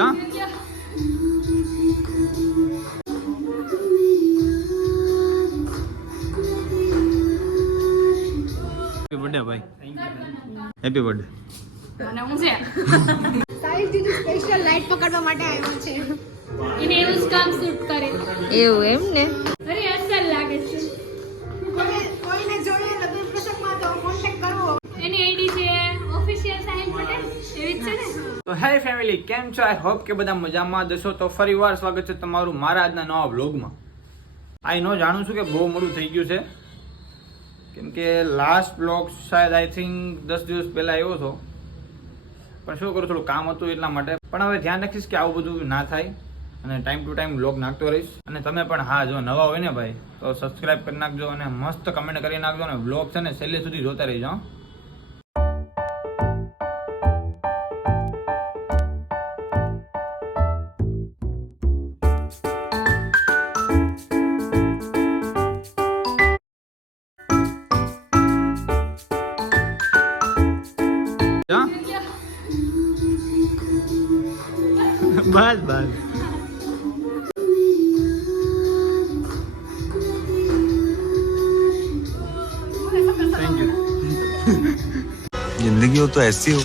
हाँ? Happy birthday भाई, happy birthday. અને હું છે સાઈઝ દીદી સ્પેશિયલ લાઈટ પકડવા માટે આવ્યો છે. એને એવું જ કામ શૂટ કરે. એવું એમ ને? અરે અસલ લાગે છે. કોઈને જોઈએ લગ્ન પ્રસંગમાં તો કોન્ટેક્ટ કરવો. એની આઈડી છે ઓફિશિયલ સાહિલ પટેલ, એવી જ છે ને? તો હે ફેમિલી, કેમ છો? આઈ હોપ કે બધા મજામાં જશો. તો ફરીવાર સ્વાગત છે તમારું મારા આજના નવા વ્લોગમાં. આઈ નો જાણું છું કે બહુ મોડું થઈ ગયું છે, કેમ કે લાસ્ટ વ્લોગ શાયદ આઈ થિંક 10 દિવસ પહેલા આવ્યો હતો, પણ શું કરું, થોડું કામ હતું એટલા માટે. પણ હવે ધ્યાન રાખીશ કે આવું બધું ના થાય અને ટાઈમ ટુ ટાઈમ વ્લોગ નાખતો રહીશ. અને તમે પણ હા, જો નવા હોય ને ભાઈ તો સબસ્ક્રાઇબ કરી નાખજો અને મસ્ત કમેન્ટ કરી નાખજો અને વ્લોગ છે ને છેલ્લે સુધી જોતા રહીજો. બસ બસ થેન્ક યુ. जिंदगी हो तो ऐसी हो.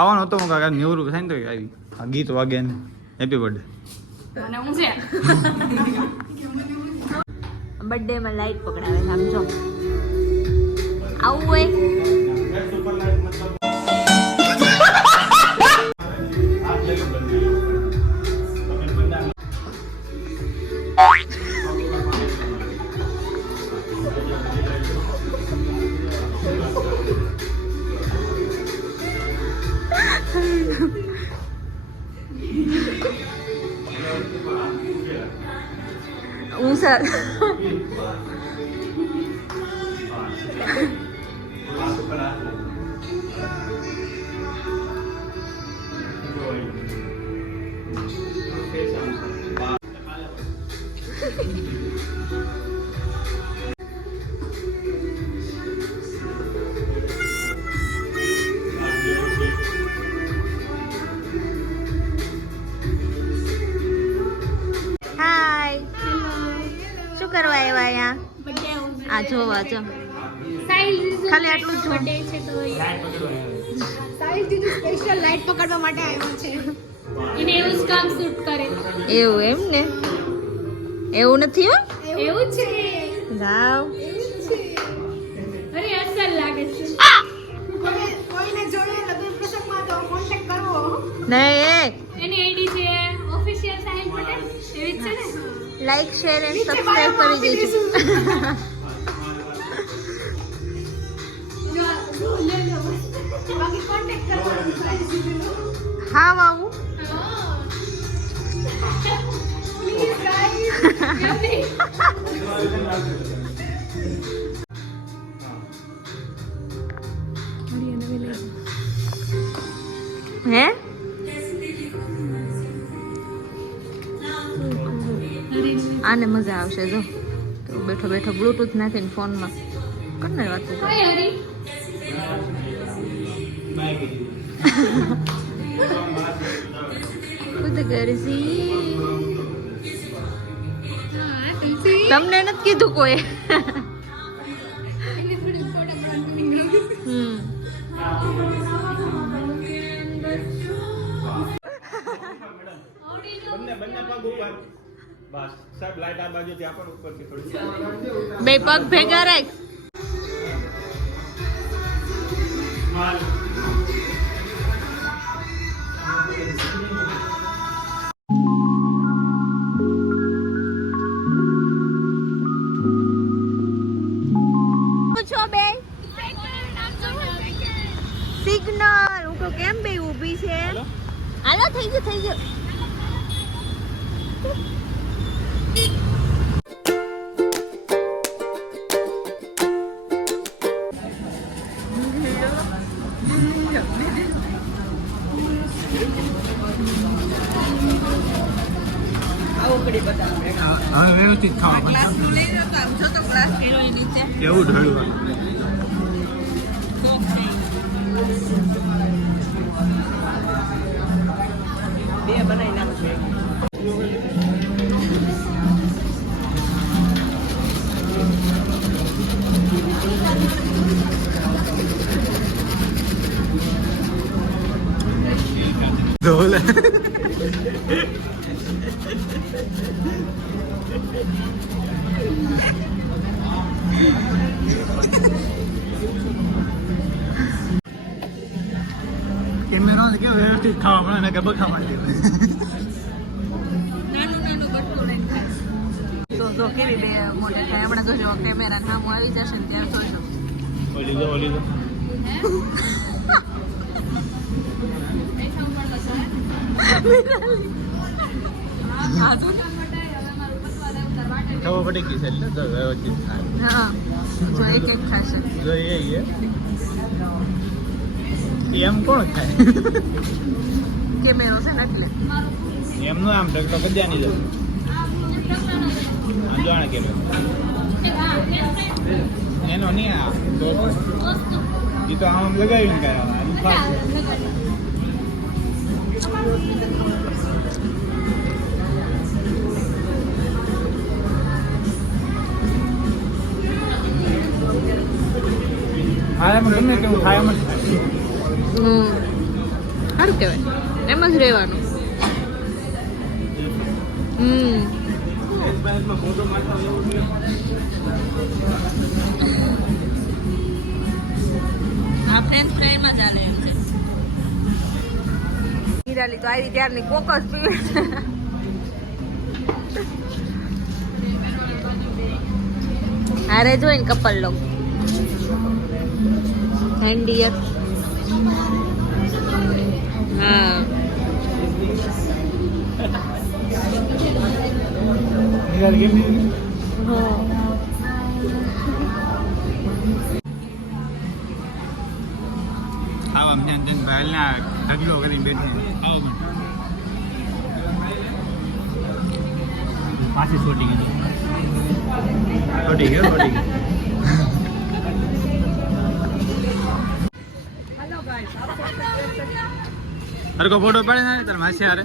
આવવાનો હતો હું કાકા, નેવરું થાય ને તો આવી આ ગીત વાગે ને હેપી બર્થડે. અને હું છે બર્થડે માં લાઈટ પકડાવે સમજો. આવું હોય હું સર કરવા આવ્યા અહીંયા? બર્થડે આ જોવા જો સાહિલ ખાલી આટલું જ બર્થડે છે તો સાઈઝ દીદી સ્પેશિયલ લાઈટ પકડવા માટે આવ્યો છે. એને એવું જ કામ શૂટ કરે. એવું એમ ને? એવું નથી હો. એવું છે. જાવ અરે અસલ લાગે છે. કોઈને જોઈએ લગ્ન પ્રસંગમાં તો કોન્ટેક્ટ કરવો. નહીં એની આઈડી છે ઓફિશિયલ સાહિલ પટેલ, એવી જ છે ને? લાઈક શેર એન્ડ સબસ્ક્રાઇબ કરી દેજો. બાકી કોન્ટેક્ટ કરવાનો સાઈઝ દીદીનો. હા બાબુ પ્લીઝ ગાઈસ. હે આને મજા આવશે. જો તો બેઠો બેઠો બ્લૂટૂથ નાખીને ફોનમાં કરીને વાતો કરે. હાય હરી. ખુદ કરશી. તમને નથી કીધું કોઈ. હમ બસ સાહેબ લાઈટ આ બાજુથી આપણ ઉપરથી થોડી બે પગ ભેગા રાખ. પૂછો બે સિગ્નલ. હું તો કેમ બે ઊભી છે? હાલો થઈ ગયું. હા વ્યવસ્થિત ખાવા એવું ઢળવા કેમેરો કે વ્યવસ્થિત ખાવા પડે ને કે બખા માંડે તો કેવી બે મોટી થાય હમણાં તો જો કેમેરા નામ આવી જશે ને ત્યારે જોજો. ઓલી દો ખબર પડી ગઈ છે એટલે તો વ્યવસ્થિત થાય. હા જો એક ખાશે. જો એમ કોણ ખાય? કેમેરો છે ને એટલે એમનું આમ ઢગલો કદ્યાની જાય આમ જાણે કેમેરો એનો નહીં આ તો એ તો આમ લગાવીને ગયા હા એમ ગમે કેવું થાય એમ જ થાય. સારું કહેવાય એમ જ રહેવાનું. આ ફ્રેન્ચ ફ્રાઈમાં ચાલે એમ છે. હીરાલી તો આવી ત્યારની કોકસ પીવે છે. હારે જોઈને કપલ લોક હેન્ડિયર. હા આમ ધ્યાન ધ્યાન ભાઈના ઢગલો કરીને બેઠી આવો પાછી છોટી ગયો અરે કો ફોટો પડે ને તાર માસી હારે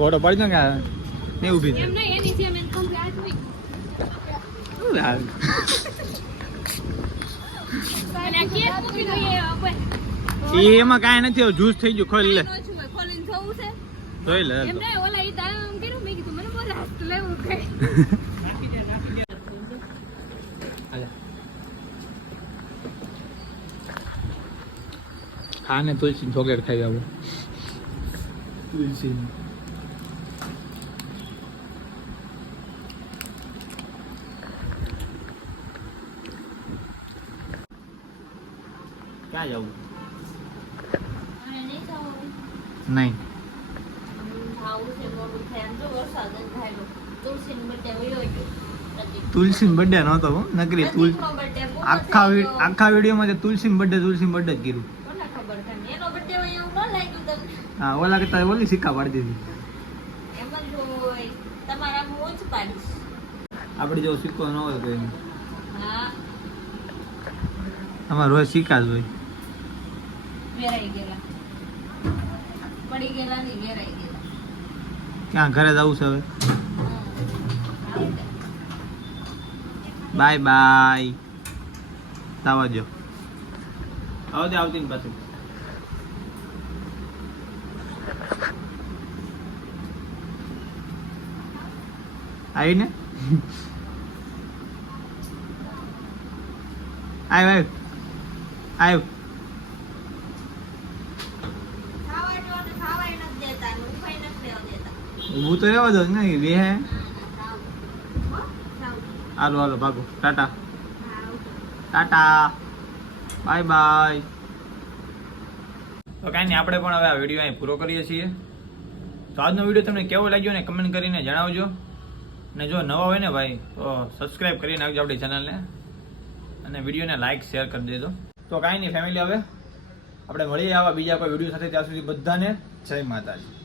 ફોટો પડી ને નહીં ઊભી એમ નહીં એની જેમ એમ કમ્પ્લીટ હોય અને કેક મૂકી દઈએ આપણે એમાં કાંઈ નથી જ્યુસ થઈ ગયું ખોલી લે ખોલીને જોવું છે. જોઈ લે એમ નહીં ઓલા ઈ દામ એમ કર્યું મેં કીધું મને બોલે હાથ લેવું કે હા ને તુલસી ચોકલેટ ખાઈ આવું તુલસી ક્યાં જવું નહીં તુલસી બર્થડે નહોતો નકરી આખા વિડીયોમાં તુલસી બર્થડે જ કીધું હા ઓલા કરતા ઓલી સિક્કા પાડી દીધી આપડે જેવો સિક્કો ન હોય કોઈ અમારે રોજ સિક્કા જ હોય ક્યાં ઘરે જવું છે હવે બાય બાય આવજો આવતી ને પાછું આવીને આવ આવ ઊભું તો રહેવા દો ને બે હે હાલો હાલો ભાગો ટાટા ટાટા બાય બાય. તો કાંઈ નહીં, આપણે પણ હવે આ વિડીયો અહીં પૂરો કરીએ છીએ. તો આજનો વિડીયો તમને કેવો લાગ્યો ને કમેન્ટ કરીને જણાવજો. અને જો નવા હોય ને ભાઈ તો સબસ્ક્રાઈબ કરી નાખજો આપણી ચેનલને અને વિડીયોને લાઈક શેર કરી દેજો. તો કાંઈ નહીં ફેમિલી, હવે આપણે મળીએ આવા બીજા કોઈ વિડીયો સાથે. ત્યાં સુધી બધાને જય માતાજી.